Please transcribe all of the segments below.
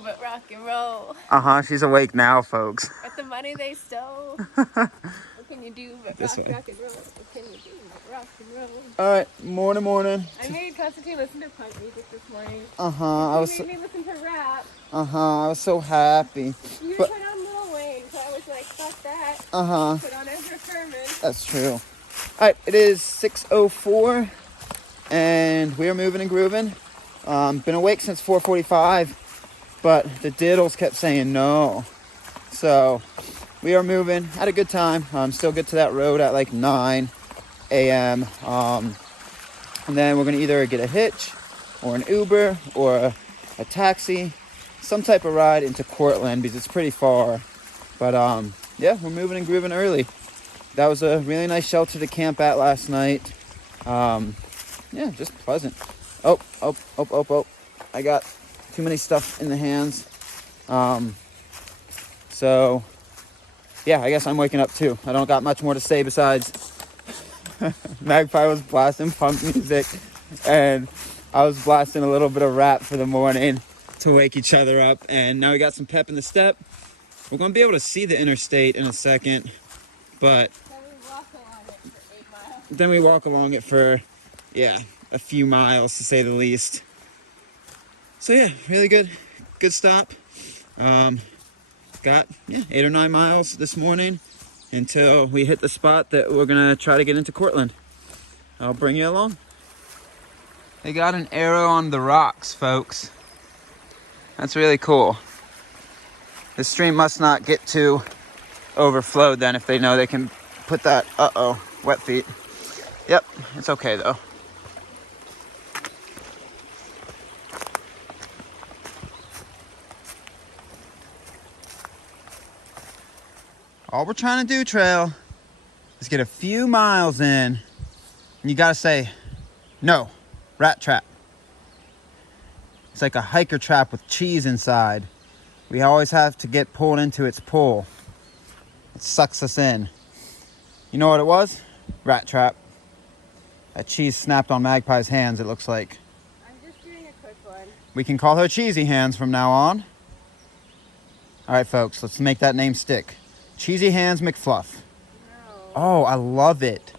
but rock and roll? She's awake now, folks. With the money they stole. What can you do but rock and roll? What can you do but rock and roll? All right, morning. I made Constantine listen to punk music this morning. He made me listen to rap. I was so happy. You put on Lil Wayne, so I was like, fuck that. Put on Ezra Furman. That's true. All right, it is 6:04, and we are moving and grooving. Been awake since 4:45, but the diddles kept saying no. So we are moving. Had a good time. Still get to that road at like 9 a.m. And then we're gonna either get a hitch or an Uber or a taxi, some type of ride into Cortland because it's pretty far. But yeah, we're moving and grooving early. That was a really nice shelter to camp at last night. Yeah, just pleasant. Oh. I got too many stuff in the hands. So yeah, I guess I'm waking up too. I don't got much more to say besides Magpie was blasting punk music and I was blasting a little bit of rap for the morning to wake each other up. And now we got some pep in the step. We're going to be able to see the interstate in a second, but then we walk along it for, yeah, a few miles to say the least. So yeah, really good stop. Got 8 or 9 miles this morning until we hit the spot that we're gonna try to get into Cortland. I'll bring you along. They got an arrow on the rocks, folks. That's really cool. The stream must not get too overflowed then if they know they can put that, wet feet. Yep, it's okay though. All we're trying to do, trail, is get a few miles in, and you gotta say, no, rat trap. It's like a hiker trap with cheese inside. We always have to get pulled into its pull. It sucks us in. You know what it was? Rat trap. That cheese snapped on Magpie's hands, it looks like. I'm just doing a quick one. We can call her Cheesy Hands from now on. All right, folks, let's make that name stick. Cheesy Hands McFluff. No. Oh, I love it.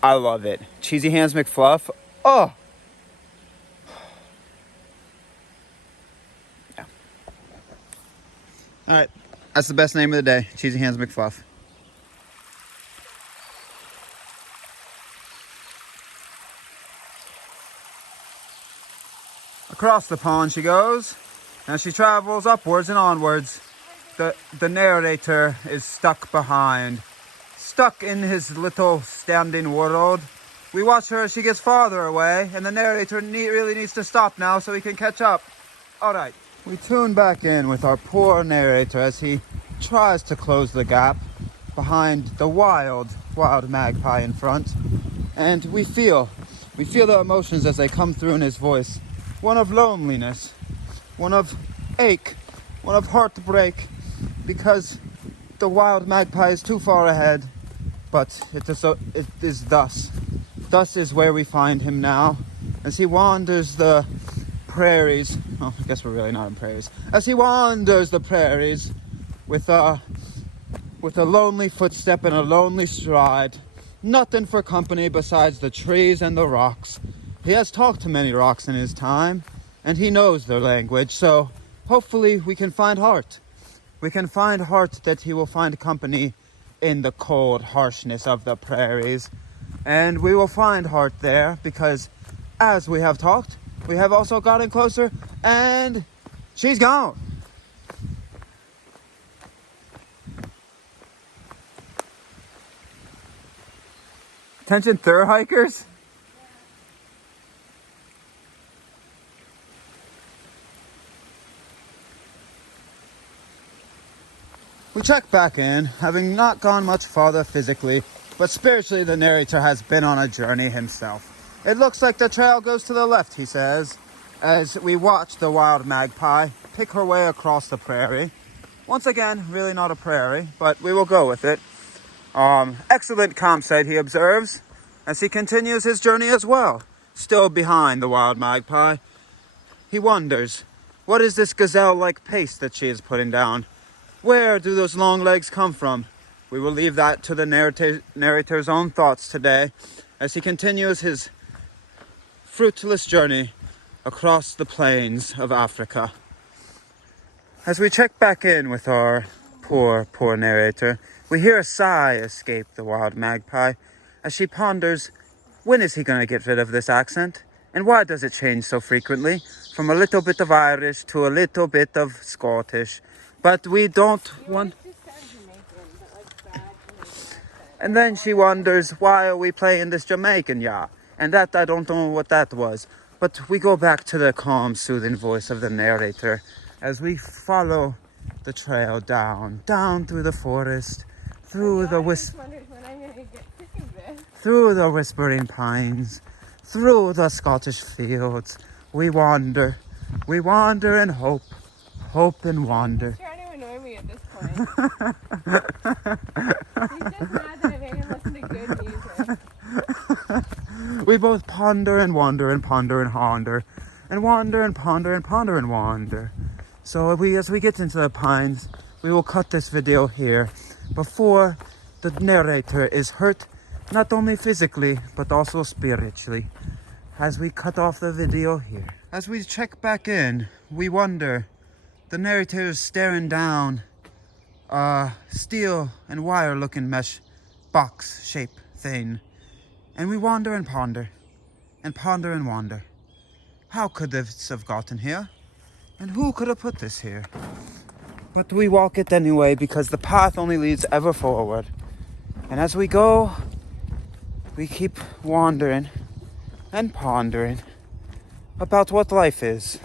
I love it. Cheesy Hands McFluff. Oh. Yeah. All right. That's the best name of the day. Cheesy Hands McFluff. Across the pond she goes. As she travels upwards and onwards. The narrator is stuck behind, stuck in his little standing world. We watch her as she gets farther away, and the narrator really needs to stop now so he can catch up. All right, we tune back in with our poor narrator as he tries to close the gap behind the wild magpie in front. And we feel the emotions as they come through in his voice. One of loneliness, one of ache, one of heartbreak, because the wild magpie is too far ahead, but it is thus. Thus is where we find him now, as he wanders the prairies. Oh, I guess we're really not in prairies. As he wanders the prairies with a lonely footstep and a lonely stride. Nothing for company besides the trees and the rocks. He has talked to many rocks in his time, and he knows their language, so hopefully we can find heart. We can find heart that he will find company in the cold harshness of the prairies. And we will find heart there because, as we have talked, we have also gotten closer and she's gone. Attention Thru-Hikers. We check back in, having not gone much farther physically, but spiritually the narrator has been on a journey himself. It looks like the trail goes to the left, he says, as we watch the wild magpie pick her way across the prairie. Once again, really not a prairie, but we will go with it. Excellent campsite, he observes, as he continues his journey as well, still behind the wild magpie. He wonders, What is this gazelle-like pace that she is putting down? Where do those long legs come from? We will leave that to the narrator's own thoughts today as he continues his fruitless journey across the plains of Africa. As we check back in with our poor narrator, we hear a sigh escape the wild magpie as she ponders, when is he going to get rid of this accent? And why does it change so frequently from a little bit of Irish to a little bit of Scottish? But we don't want... And then she wonders, why are we playing this Jamaican, yeah? And that, I don't know what that was. But we go back to the calm, soothing voice of the narrator as we follow the trail down through the forest, through the whispering pines, through the Scottish fields. We wander and hope and wander. He's trying to annoy me at this point. He's just mad that I made him listen to good music. We both ponder and wander and ponder and wander, and wander and ponder and ponder and wander. So as we get into the pines, we will cut this video here before the narrator is hurt, not only physically, but also spiritually. As we cut off the video here. As we check back in, we wonder, the narrator is staring down a steel and wire looking mesh box shape thing. And we wander and ponder, and ponder and wander. How could this have gotten here? And who could have put this here? But we walk it anyway because the path only leads ever forward. And as we go, we keep wandering and pondering about what life is.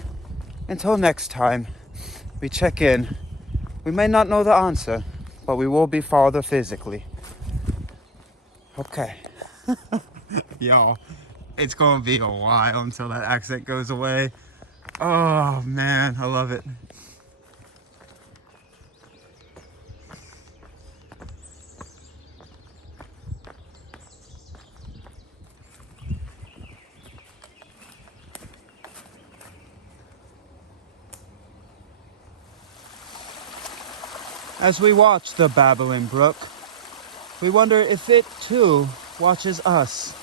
Until next time, we check in. We may not know the answer, but we will be farther physically. Okay. Y'all, it's gonna be a while until that accent goes away. Oh man, I love it. As we watch the babbling brook, we wonder if it too watches us.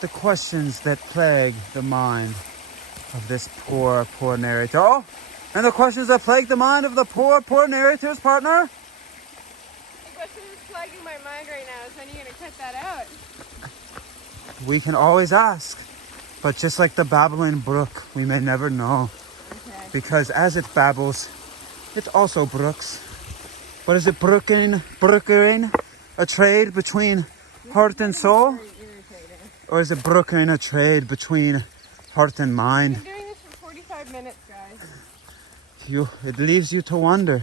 The questions that plague the mind of this poor narrator. Oh, and the questions that plague the mind of the poor narrator's partner. The question that's plaguing my mind right now is, when are you going to cut that out? We can always ask, but just like the babbling brook, we may never know. Okay. Because as it babbles, it also brooks. What is it, brokering a trade between heart and soul? Or is it brokering a trade between heart and mind? I've been doing this for 45 minutes, guys. It leaves you to wonder.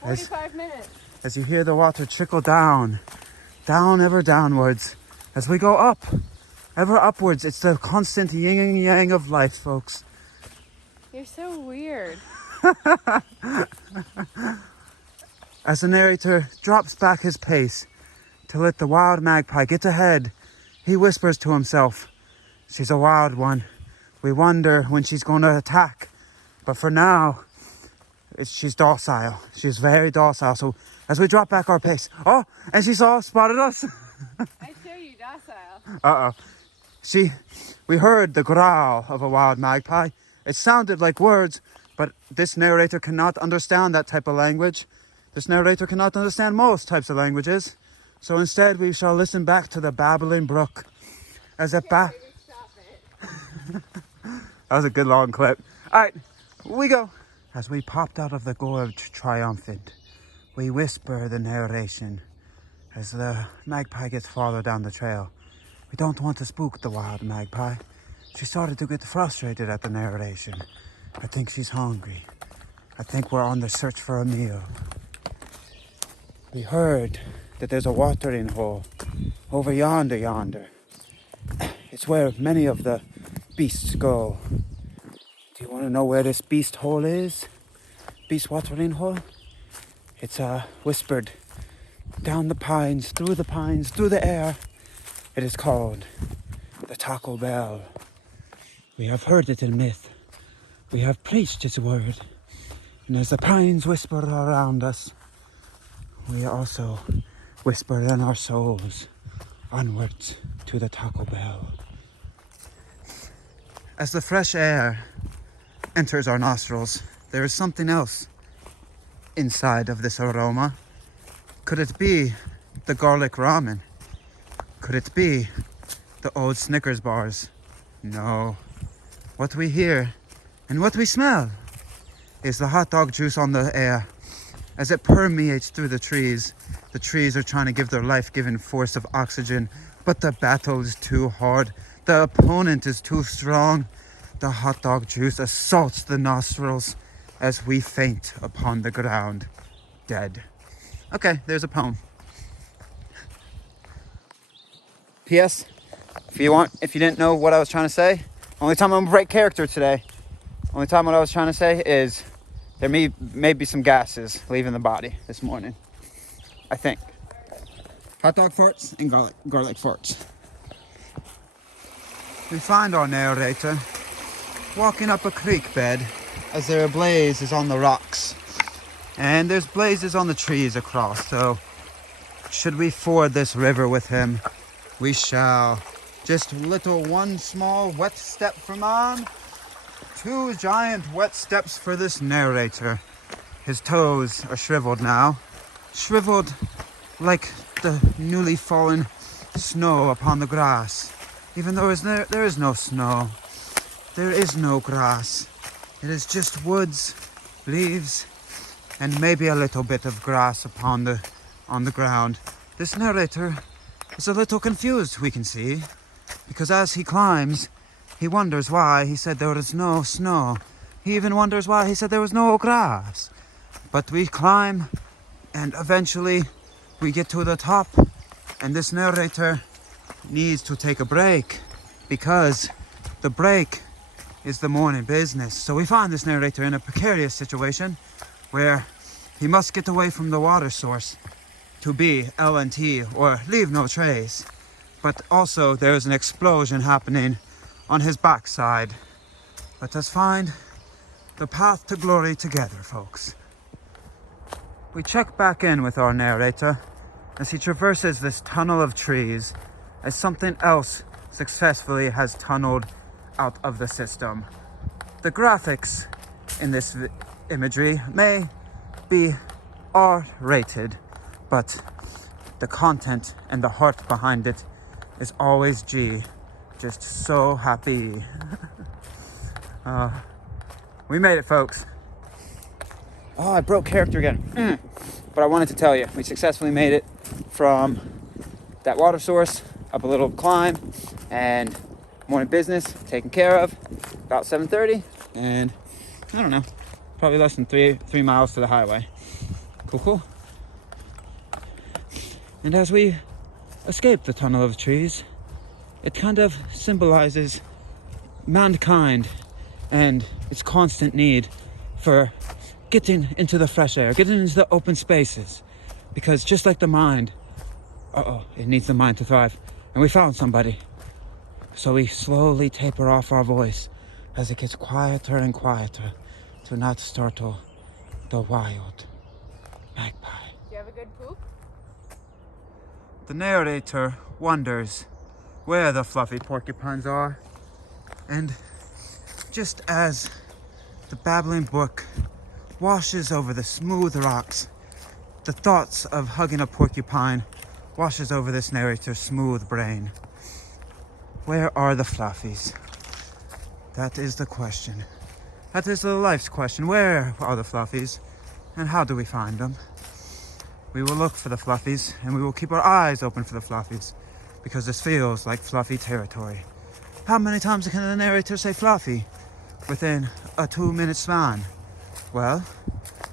45 minutes. As you hear the water trickle down, ever downwards. As we go up, ever upwards. It's the constant yin and yang of life, folks. You're so weird. As the narrator drops back his pace to let the wild magpie get ahead, he whispers to himself, she's a wild one. We wonder when she's going to attack. But for now, she's docile. She's very docile. So as we drop back our pace, oh, and she spotted us. I show you docile. We heard the growl of a wild magpie. It sounded like words, but this narrator cannot understand that type of language. This narrator cannot understand most types of languages. So instead, we shall listen back to the babbling brook. That was a good long clip. All right, we go. As we popped out of the gorge triumphant, we whisper the narration as the magpie gets farther down the trail. We don't want to spook the wild magpie. She started to get frustrated at the narration. I think she's hungry. I think we're on the search for a meal. We heard that there's a watering hole over yonder. It's where many of the beasts go. Do you want to know where this beast hole is? Beast watering hole? It's whispered down the pines, through the air. It is called the Taco Bell. We have heard it in myth, we have preached His word. And as the pines whisper around us, we also whisper in our souls onwards to the Taco Bell. As the fresh air enters our nostrils, there is something else inside of this aroma. Could it be the garlic ramen? Could it be the old Snickers bars? No. What we hear and what we smell is the hot dog juice on the air. As it permeates through the trees are trying to give their life-giving force of oxygen, but the battle is too hard. The opponent is too strong. The hot dog juice assaults the nostrils as we faint upon the ground, dead. Okay, there's a poem. P.S. If you didn't know what I was trying to say, only time I'm gonna break character today. Only time what I was trying to say is there may be some gases leaving the body this morning. I think. Hot dog farts and garlic farts. We find our narrator walking up a creek bed as their blaze is on the rocks. And there's blazes on the trees across, so should we ford this river with him, we shall. Just one small wet step for man, 2 giant wet steps for this narrator. His toes are shriveled now, shriveled like the newly fallen snow upon the grass. Even though there is no snow, there is no grass. It is just woods, leaves, and maybe a little bit of grass on the ground. This narrator is a little confused, we can see, because as he climbs, he wonders why he said there was no snow. He even wonders why he said there was no grass. But we climb, and eventually we get to the top, and this narrator needs to take a break, because the break is the morning business. So we find this narrator in a precarious situation where he must get away from the water source to be L&T or leave no trace. But also there's an explosion happening on his backside. Let us find the path to glory together, folks. We check back in with our narrator as he traverses this tunnel of trees as something else successfully has tunneled out of the system. The graphics in this imagery may be R-rated, but the content and the heart behind it is always G. Just so happy. We made it, folks. Oh, I broke character again. But I wanted to tell you, we successfully made it from that water source up a little climb, and morning business taken care of, about 7:30, and I don't know, probably less than three miles to the highway. Cool. And as we escape the tunnel of trees, it kind of symbolizes mankind and its constant need for getting into the fresh air, getting into the open spaces, because just like the mind, it needs the mind to thrive, and we found somebody. So we slowly taper off our voice as it gets quieter and quieter to not startle the wild magpie. Do you have a good poop? The narrator wonders where the fluffy porcupines are, and just as the babbling brook washes over the smooth rocks, the thoughts of hugging a porcupine washes over this narrator's smooth brain. Where are the fluffies? That is the question. That is the life's question. Where are the fluffies? And how do we find them? We will look for the fluffies, and we will keep our eyes open for the fluffies, because this feels like fluffy territory. How many times can the narrator say fluffy within a 2-minute span? Well,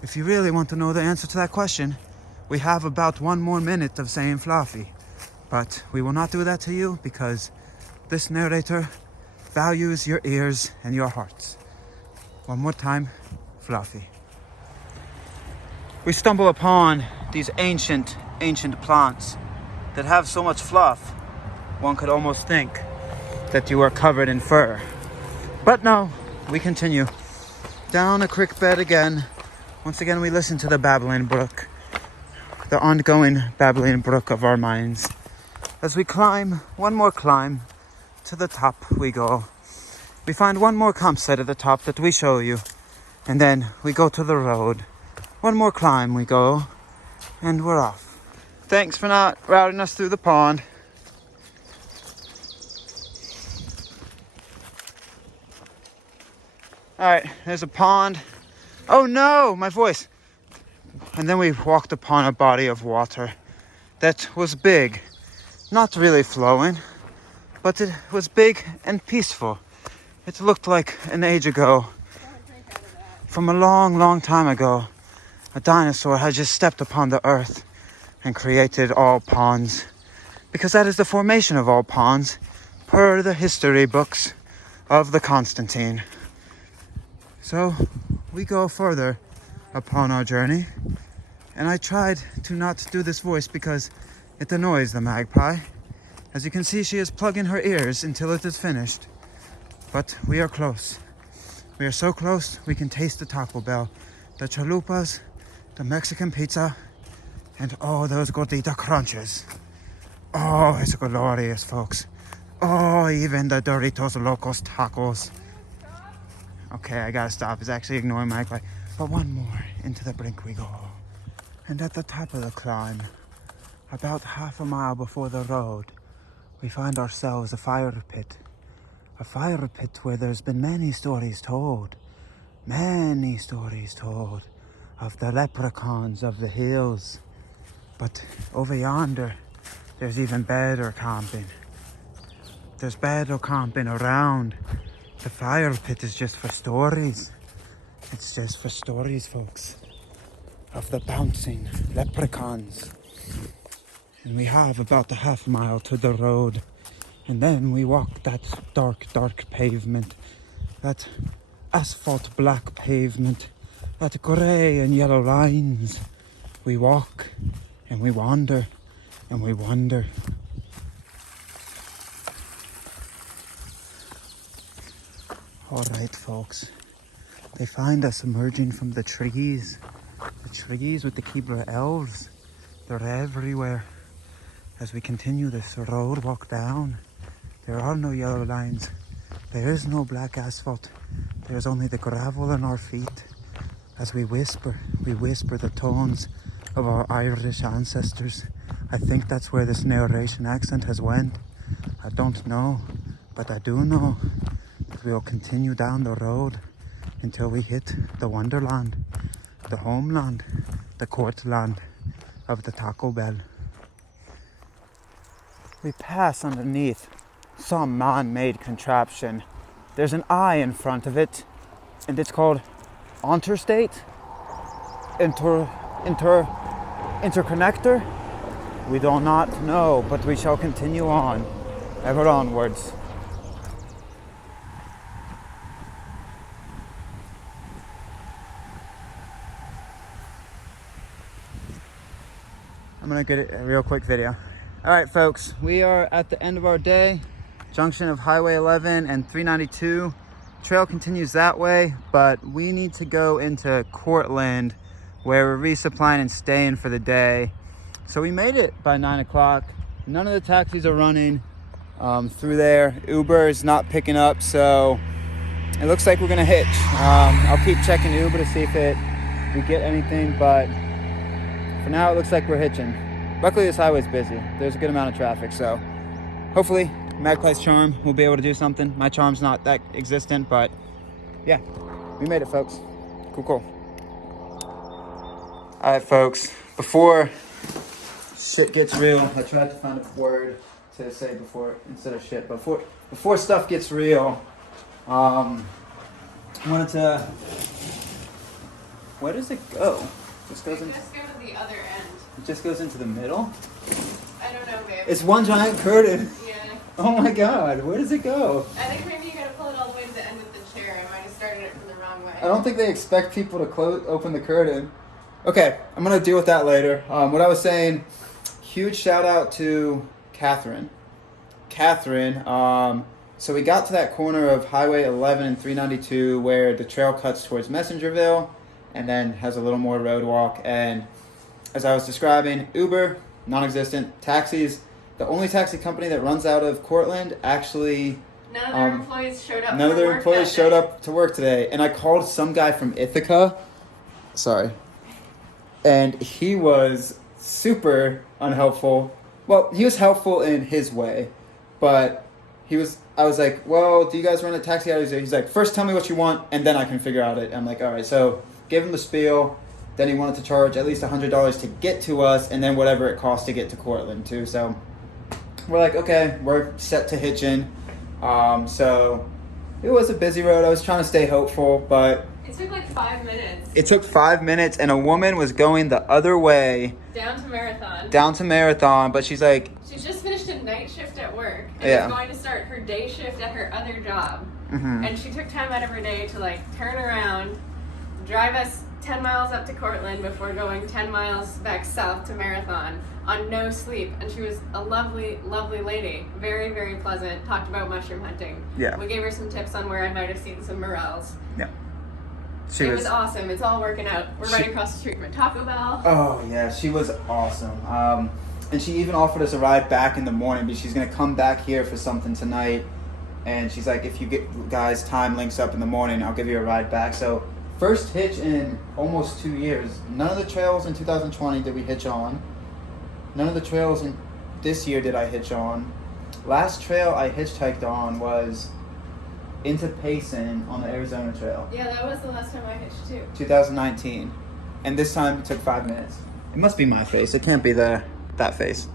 if you really want to know the answer to that question, we have about 1 more minute of saying fluffy. But we will not do that to you, because this narrator values your ears and your hearts. One more time, fluffy. We stumble upon these ancient plants that have so much fluff, one could almost think that you are covered in fur. But no, we continue. down a creek bed again. Once again, we listen to the babbling brook, the ongoing babbling brook of our minds. As we climb, one more climb, to the top we go. We find one more campsite at the top that we show you, and then we go to the road. One more climb we go, and we're off. Thanks for not routing us through the pond. All right, there's a pond. Oh no, my voice. And then we walked upon a body of water that was big, not really flowing, but it was big and peaceful. It looked like an age ago, from a long, long time ago, a dinosaur had just stepped upon the earth and created all ponds, because that is the formation of all ponds, per the history books of the Constantine. So we go further upon our journey, and I tried to not do this voice because it annoys the magpie. As you can see, she is plugging her ears until it is finished. But we are close. We are so close, we can taste the Taco Bell, the chalupas, the Mexican pizza, and oh, those gordita crunches. Oh, it's glorious, folks. Oh, even the Doritos Locos tacos. Okay, I gotta stop. It's actually ignoring my magpie. But one more, into the brink we go. And at the top of the climb, about half a mile before the road, we find ourselves a fire pit. A fire pit where there's been many stories told. Many stories told of the leprechauns of the hills. But over yonder, there's even better camping. There's better camping around. The fire pit is just for stories. It's just for stories, folks, of the bouncing leprechauns. And we have about a half mile to the road. And then we walk that dark, dark pavement, that asphalt black pavement, that grey and yellow lines. We walk and we wander and we wonder. All right, folks. They find us emerging from the trees with the Kebra elves. They're everywhere. As we continue this road walk down, there are no yellow lines. There is no black asphalt. There's only the gravel on our feet. As we whisper the tones of our Irish ancestors. I think that's where this narration accent has went. I don't know, but I do know that we'll continue down the road until we hit the wonderland, the homeland, the courtland of the Taco Bell. We pass underneath some man-made contraption. There's an I in front of it, and it's called Interstate? Interconnector? We do not know, but we shall continue on, ever onwards. I'm gonna get a real quick video. All right, folks, we are at the end of our day, junction of Highway 11 and 392. Trail continues that way, but we need to go into Cortland where we're resupplying and staying for the day. So we made it by 9 o'clock. None of the taxis are running through there. Uber is not picking up, so it looks like we're gonna hitch. I'll keep checking Uber to see if we get anything, but for now it looks like we're hitching. Luckily this highway's busy. There's a good amount of traffic, so hopefully Magpie's charm will be able to do something. My charm's not that existent, but yeah, we made it, folks. Cool. All right, folks, before shit gets real, I tried to find a word to say before instead of shit, but before stuff gets real, I wanted to, where does it go? Just go to the other end. It just goes into the middle? I don't know, babe. It's one giant curtain. Yeah. Oh my god, where does it go? I think maybe you gotta pull it all the way to the end with the chair. I might have started it from the wrong way. I don't think they expect people to open the curtain. Okay, I'm gonna deal with that later. What I was saying, huge shout out to Catherine. Catherine So we got to that corner of Highway 11 and 392 where the trail cuts towards Messengerville and then has a little more road walk. And as I was describing, Uber, non-existent. Taxis, the only taxi company that runs out of Cortland actually... None of their employees showed up. None of their employees showed up to work today. And I called some guy from Ithaca. Sorry. And he was super unhelpful. Well, he was helpful in his way. But I was like, well, do you guys run a taxi out of here? He's like, first tell me what you want, and then I can figure out it. I'm like, all right. So gave him the spiel. Then he wanted to charge at least $100 to get to us, and then whatever it costs to get to Cortland, too. So we're like, okay, we're set to hitch in. So it was a busy road. I was trying to stay hopeful, but... It took like 5 minutes. It took 5 minutes, and a woman was going the other way. Down to Marathon, but she's like... She just finished a night shift at work, and was going to start her day shift at her other job. Mm-hmm. And she took time out of her day to like turn around, drive us 10 miles up to Cortland before going 10 miles back south to Marathon on no sleep. And she was a lovely, lovely lady. Very, very pleasant. Talked about mushroom hunting. Yeah. We gave her some tips on where I might have seen some morels. Yeah. It was awesome. It's all working out. We're right across the street from a Taco Bell. Oh, yeah. She was awesome. And she even offered us a ride back in the morning, but she's going to come back here for something tonight. And she's like, if you get guys time links up in the morning, I'll give you a ride back. So first hitch in almost 2 years. None of the trails in 2020 did we hitch on. None of the trails in this year did I hitch on. Last trail I hitchhiked on was into Payson on the Arizona Trail. Yeah, that was the last time I hitched too. 2019. And this time it took 5 minutes. It must be my face. It can't be that face.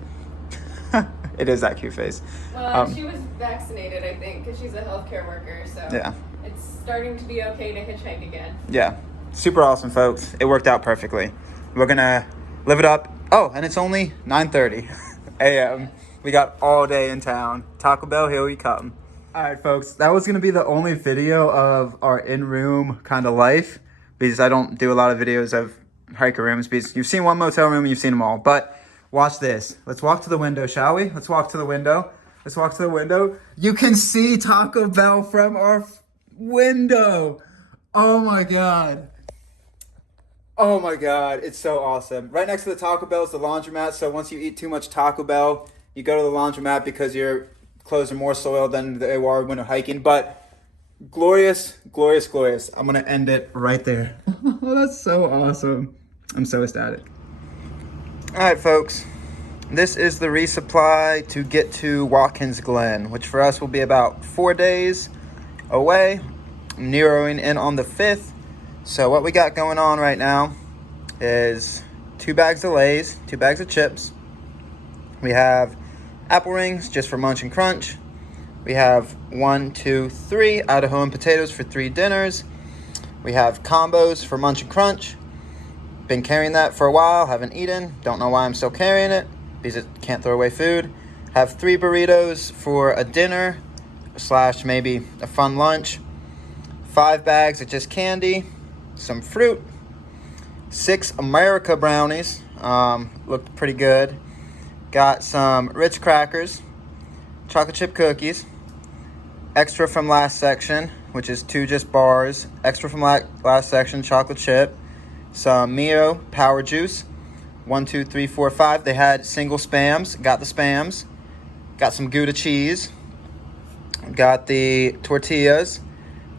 It is that cute face. Well, she was vaccinated, I think, because she's a healthcare worker, so yeah. It's starting to be okay to hitchhike again. Yeah. Super awesome, folks. It worked out perfectly. We're going to live it up. Oh, and it's only 9:30 a.m. We got all day in town. Taco Bell, here we come. All right, folks. That was going to be the only video of our in-room kind of life, because I don't do a lot of videos of hiker rooms, because you've seen one motel room and you've seen them all. But watch this. Let's walk to the window, shall we? Let's walk to the window. Let's walk to the window. You can see Taco Bell from our window. Oh my God. Oh my God. It's so awesome. Right next to the Taco Bell is the laundromat. So once you eat too much Taco Bell, you go to the laundromat because your clothes are more soiled than they are when you're hiking. But glorious, glorious, glorious. I'm going to end it right there. Oh, that's so awesome. I'm so ecstatic. All right, folks. This is the resupply to get to Watkins Glen, which for us will be about 4 days away. I'm nearing in on the 5th. So what we got going on right now is 2 bags of Lay's, 2 bags of chips. We have apple rings just for munch and crunch. We have 1, 2, 3 Idaho and potatoes for 3 dinners. We have combos for munch and crunch. Been carrying that for a while, haven't eaten. Don't know why I'm still carrying it, because it can't throw away food. Have 3 burritos for a dinner / maybe a fun lunch. 5 bags of just candy, some fruit. 6 America brownies, looked pretty good. Got some Ritz crackers, chocolate chip cookies. Extra from last section, which is 2 just bars. Extra from last section, chocolate chip. Some Mio power juice. 1, 2, 3, 4, 5. They had single spams. Got the spams. Got some Gouda cheese. Got the tortillas.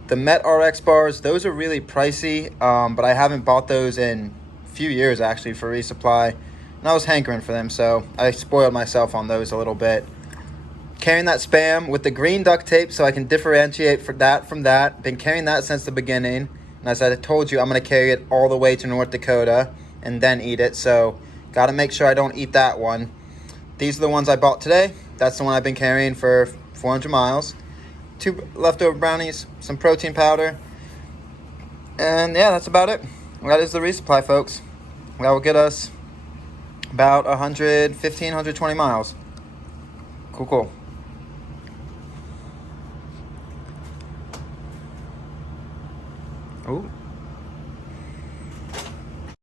The Met RX bars. Those are really pricey, but I haven't bought those in a few years actually for resupply. And I was hankering for them, so I spoiled myself on those a little bit. Carrying that Spam with the green duct tape so I can differentiate from that. Been carrying that since the beginning. And as I told you, I'm going to carry it all the way to North Dakota and then eat it. So got to make sure I don't eat that one. These are the ones I bought today. That's the one I've been carrying for 400 miles. 2 leftover brownies, some protein powder. And yeah, that's about it. That is the resupply, folks. That will get us about 115, 120 miles. Cool.